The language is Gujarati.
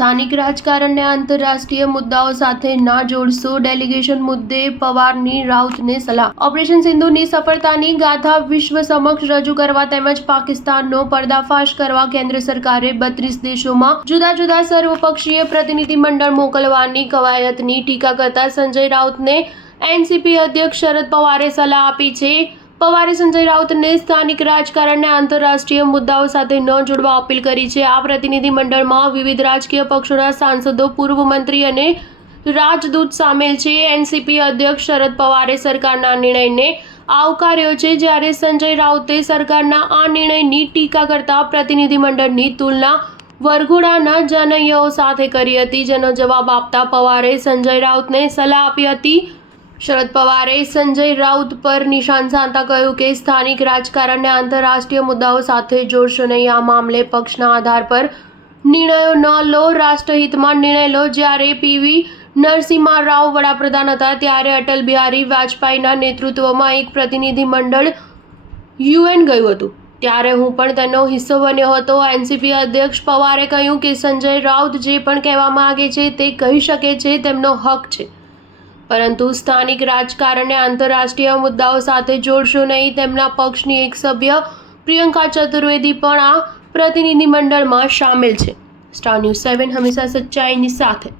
સ્થાનિક રાજકારણને આંતરરાષ્ટ્રીય મુદ્દાઓ સાથે ના જોડશો, ડેલિગેશન મુદ્દે પવારની રાઉતને સલાહ. ઓપરેશન સિંધુની સફળતાની ગાથા વિશ્વ સમક્ષ રજૂ કરવા તેમજ પાકિસ્તાનનો પર્દાફાશ કરવા કેન્દ્ર સરકારે 32 દેશોમાં જુદા જુદા સર્વપક્ષીય પ્રતિનિધિમંડળ મોકલવાની કવાયતની ટીકા કરતા સંજય રાઉતને એનસીપી અધ્યક્ષ શરદ પવારે સલાહ આપી છે. પવારે સંજય રાઉતને સ્થાનિક રાજકારણને આંતરરાષ્ટ્રીય મુદ્દાઓ સાથે ન જોડવા અપીલ કરી છે. આ પ્રતિનિધિમંડળમાં વિવિધ રાજકીય પક્ષોના સાંસદો, પૂર્વ મંત્રી અને રાજદૂત સામેલ છે. એનસીપી અધ્યક્ષ શરદ પવારે સરકારના નિર્ણયને આવકાર્યો છે, જ્યારે સંજય રાઉતે સરકારના આ નિર્ણયની ટીકા કરતા પ્રતિનિધિમંડળની તુલના વરઘોડાના જનૈયાઓ સાથે કરી હતી, જેનો જવાબ આપતા પવારે સંજય રાઉતને સલાહ આપી હતી. શરદ પવારે સંજય રાઉત પર નિશાન સાધતા કહ્યું કે સ્થાનિક રાજકારણને આંતરરાષ્ટ્રીય મુદ્દાઓ સાથે જોડશો નહીં. આ મામલે પક્ષના આધાર પર નિર્ણયો ન લો, રાષ્ટ્રહિતમાં નિર્ણય લો. જ્યારે પીવી નરસિમ્હા રાવ વડાપ્રધાન હતા ત્યારે અટલ બિહારી વાજપેયીના નેતૃત્વમાં એક પ્રતિનિધિમંડળ યુએન ગયું હતું, ત્યારે હું પણ તેનો હિસ્સો બન્યો હતો. એનસીપી અધ્યક્ષ પવારે કહ્યું કે સંજય રાઉત જે પણ કહેવા માંગે છે તે કહી શકે છે, તેમનો હક છે, પરંતુ સ્થાનિક રાજકારણને આંતરરાષ્ટ્રીય મુદ્દાઓ સાથે જોડશો નહીં. તેમના પક્ષની એક સભ્ય પ્રિયંકા ચતુર્વેદી પણ આ પ્રતિનિધિમંડળમાં સામેલ છે. સ્ટાર ન્યૂઝ 7 હંમેશા સચ્ચાઈની સાથે.